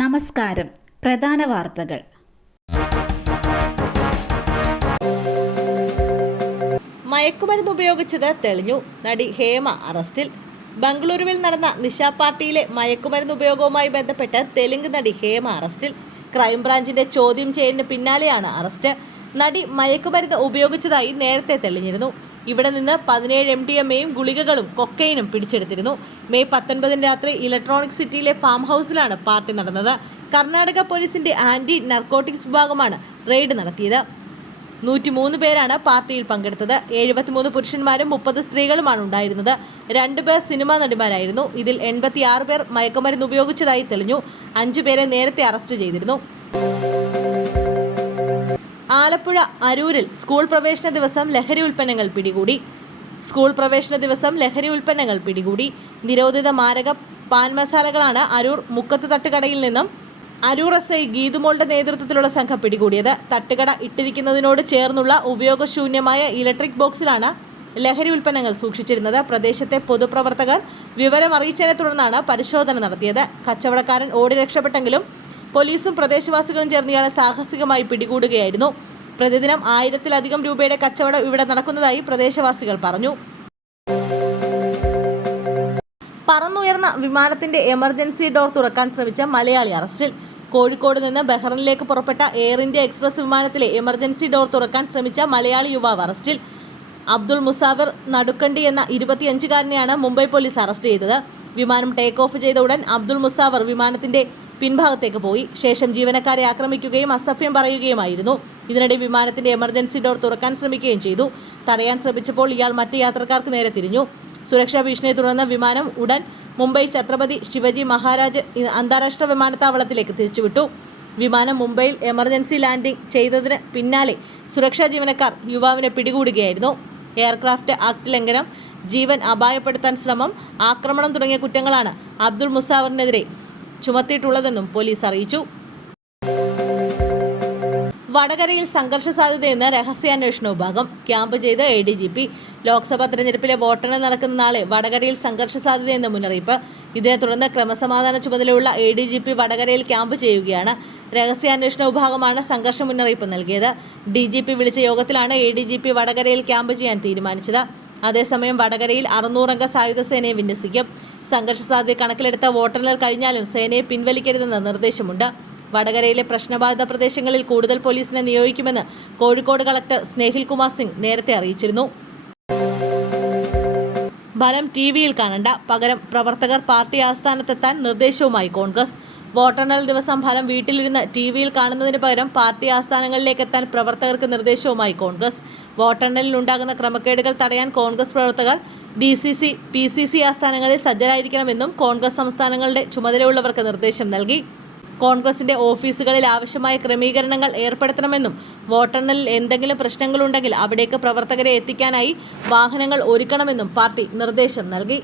നമസ്കാരം. പ്രധാന വാർത്തകൾ. മയക്കുമരുന്ന് ഉപയോഗിച്ചത് തെളിഞ്ഞു. നടി ഹേമ അറസ്റ്റിൽ. ബംഗളൂരുവിൽ നടന്ന നിശ പാർട്ടിയിലെ മയക്കുമരുന്ന് ഉപയോഗവുമായി ബന്ധപ്പെട്ട് തെലുങ്ക് നടി ഹേമ അറസ്റ്റിൽ. ക്രൈംബ്രാഞ്ചിന്റെ ചോദ്യം ചെയ്യലിന് പിന്നാലെയാണ് അറസ്റ്റ്. നടി മയക്കുമരുന്ന് ഉപയോഗിച്ചതായി നേരത്തെ തെളിഞ്ഞിരുന്നു. ഇവിടെ നിന്ന് 17 MDMAയും ഗുളികകളും കൊക്കൈനും പിടിച്ചെടുത്തിരുന്നു. മെയ് 19 രാത്രി ഇലക്ട്രോണിക് സിറ്റിയിലെ ഫാം ഹൗസിലാണ് പാർട്ടി നടന്നത്. കർണാടക പോലീസിന്റെ ആന്റി നർക്കോട്ടിക്സ് വിഭാഗമാണ് റെയ്ഡ് നടത്തിയത്. 103 പേരാണ് പാർട്ടിയിൽ പങ്കെടുത്തത്. 73 പുരുഷന്മാരും 30 സ്ത്രീകളുമാണ് ഉണ്ടായിരുന്നത്. 2 പേർ സിനിമാ നടിമാരായിരുന്നു. ഇതിൽ 86 പേർ മയക്കുമരുന്ന് ഉപയോഗിച്ചതായി തെളിഞ്ഞു. 5 പേരെ നേരത്തെ അറസ്റ്റ് ചെയ്തിരുന്നു. ആലപ്പുഴ അരൂരിൽ സ്കൂൾ പ്രവേശന ദിവസം ലഹരി ഉൽപ്പന്നങ്ങൾ പിടികൂടി. നിരോധിത മാരക പാൻ മസാലകളാണ് അരൂർ മുക്കത്ത് തട്ടുകടയിൽ നിന്നും അരൂർ SI ഗീതുമോളുടെ നേതൃത്വത്തിലുള്ള സംഘം പിടികൂടിയത്. തട്ടുകട ഇട്ടിരിക്കുന്നതിനോട് ചേർന്നുള്ള ഉപയോഗശൂന്യമായ ഇലക്ട്രിക് ബോക്സിലാണ് ലഹരി ഉൽപ്പന്നങ്ങൾ സൂക്ഷിച്ചിരുന്നത്. പ്രദേശത്തെ പൊതുപ്രവർത്തകർ വിവരമറിയിച്ചതിനെ തുടർന്നാണ് പരിശോധന നടത്തിയത്. കച്ചവടക്കാരൻ ഓടി രക്ഷപ്പെട്ടെങ്കിലും പോലീസും പ്രദേശവാസികളും ചേർന്ന് ഇയാളെ സാഹസികമായി പിടികൂടുകയായിരുന്നു. പ്രതിദിനം 1000-ലധികം രൂപയുടെ കച്ചവടം ഇവിടെ നടക്കുന്നതായി പ്രദേശവാസികൾ പറഞ്ഞു. പറന്നുയർന്ന വിമാനത്തിന്റെ എമർജൻസി ഡോർ തുറക്കാൻ ശ്രമിച്ച മലയാളി അറസ്റ്റിൽ. കോഴിക്കോട് നിന്ന് ബഹ്റൈനിലേക്ക് പുറപ്പെട്ട എയർ ഇന്ത്യ എക്സ്പ്രസ് വിമാനത്തിലെ എമർജൻസി ഡോർ തുറക്കാൻ ശ്രമിച്ച മലയാളി യുവാവ് അറസ്റ്റിൽ. അബ്ദുൾ മുസാഫിർ നടുക്കണ്ടി എന്ന 25-കാരനെയാണ് മുംബൈ പോലീസ് അറസ്റ്റ് ചെയ്തത്. വിമാനം ടേക്ക് ഓഫ് ചെയ്ത ഉടൻ അബ്ദുൾ മുസാഫിർ വിമാനത്തിന്റെ പിൻഭാഗത്തേക്ക് പോയി. ശേഷം ജീവനക്കാരെ ആക്രമിക്കുകയും അസഭ്യം പറയുകയുമായിരുന്നു. ഇതിനിടെ വിമാനത്തിന്റെ എമർജൻസി ഡോർ തുറക്കാൻ ശ്രമിക്കുകയും ചെയ്തു. തടയാൻ ശ്രമിച്ചപ്പോൾ ഇയാൾ മറ്റ് യാത്രക്കാർക്ക് നേരെ തിരിഞ്ഞു. സുരക്ഷാ ഭീഷണിയെ തുടർന്ന് വിമാനം ഉടൻ മുംബൈ ഛത്രപതി ശിവജി മഹാരാജ് അന്താരാഷ്ട്ര വിമാനത്താവളത്തിലേക്ക് തിരിച്ചുവിട്ടു. വിമാനം മുംബൈയിൽ എമർജൻസി ലാൻഡിംഗ് ചെയ്തതിന് പിന്നാലെ സുരക്ഷാ ജീവനക്കാർ യുവാവിനെ പിടികൂടുകയായിരുന്നു. എയർക്രാഫ്റ്റ് ആക്ട് ലംഘനം, ജീവൻ അപായപ്പെടുത്താൻ ശ്രമം, ആക്രമണം തുടങ്ങിയ കുറ്റങ്ങളാണ് അബ്ദുൾ മുസാഫറിനെതിരെ ചുമത്തിയിട്ടുള്ളതെന്നും പോലീസ് അറിയിച്ചു. വടകരയിൽ സംഘർഷ സാധ്യതയെന്ന് രഹസ്യാന്വേഷണ വിഭാഗം. ക്യാമ്പ് ചെയ്ത് ADGP. ലോക്സഭാ തെരഞ്ഞെടുപ്പിലെ വോട്ടെണ്ണൽ നടക്കുന്ന നാളെ വടകരയിൽ സംഘർഷ സാധ്യതയെന്ന് മുന്നറിയിപ്പ്. ഇതിനെ തുടർന്ന് ക്രമസമാധാന ചുമതലയുള്ള ADGP വടകരയിൽ ക്യാമ്പ് ചെയ്യുകയാണ്. രഹസ്യാന്വേഷണ വിഭാഗമാണ് സംഘർഷ മുന്നറിയിപ്പ് നൽകിയത്. DGP വിളിച്ച യോഗത്തിലാണ് ADGP വടകരയിൽ ക്യാമ്പ് ചെയ്യാൻ തീരുമാനിച്ചത്. അതേസമയം വടകരയിൽ 600-അംഗ സായുധ സേനയെ വിന്യസിക്കും. സംഘർഷ സാധ്യത കണക്കിലെടുത്ത വോട്ടെണ്ണൽ കഴിഞ്ഞാലും സേനയെ പിൻവലിക്കരുതെന്ന് നിർദ്ദേശമുണ്ട്. വടകരയിലെ പ്രശ്നബാധിത പ്രദേശങ്ങളിൽ കൂടുതൽ പോലീസിനെ നിയോഗിക്കുമെന്ന് കോഴിക്കോട് കളക്ടർ സ്നേഹിൽ കുമാർ സിംഗ് നേരത്തെ അറിയിച്ചിരുന്നു. ഫലം TVയിൽ കാണണ്ട, പകരം പ്രവർത്തകർ പാർട്ടി ആസ്ഥാനത്തെത്താൻ നിർദ്ദേശവുമായി കോൺഗ്രസ്. വോട്ടെണ്ണൽ ദിവസം ഫലം വീട്ടിലിരുന്ന് TVയിൽ കാണുന്നതിന് പകരം പാർട്ടി ആസ്ഥാനങ്ങളിലേക്ക് എത്താൻ പ്രവർത്തകർക്ക് നിർദ്ദേശവുമായി കോൺഗ്രസ്. വോട്ടെണ്ണലിലുണ്ടാകുന്ന ക്രമക്കേടുകൾ തടയാൻ കോൺഗ്രസ് പ്രവർത്തകർ DCC, PCC ആസ്ഥാനങ്ങളിൽ സജ്ജരായിരിക്കണമെന്നും കോൺഗ്രസ് സംസ്ഥാനങ്ങളുടെ ചുമതലയുള്ളവർക്ക് നിർദ്ദേശം നൽകി. കോൺഗ്രസിന്റെ ഓഫീസുകളിൽ ആവശ്യമായ ക്രമീകരണങ്ങൾ ഏർപ്പെടുത്തണമെന്നും വോട്ടെണ്ണലിൽ എന്തെങ്കിലും പ്രശ്നങ്ങളുണ്ടെങ്കിൽ അവിടേക്ക് പ്രവർത്തകരെ എത്തിക്കാനായി വാഹനങ്ങൾ ഒരുക്കണമെന്നും പാർട്ടി നിർദ്ദേശം നൽകി.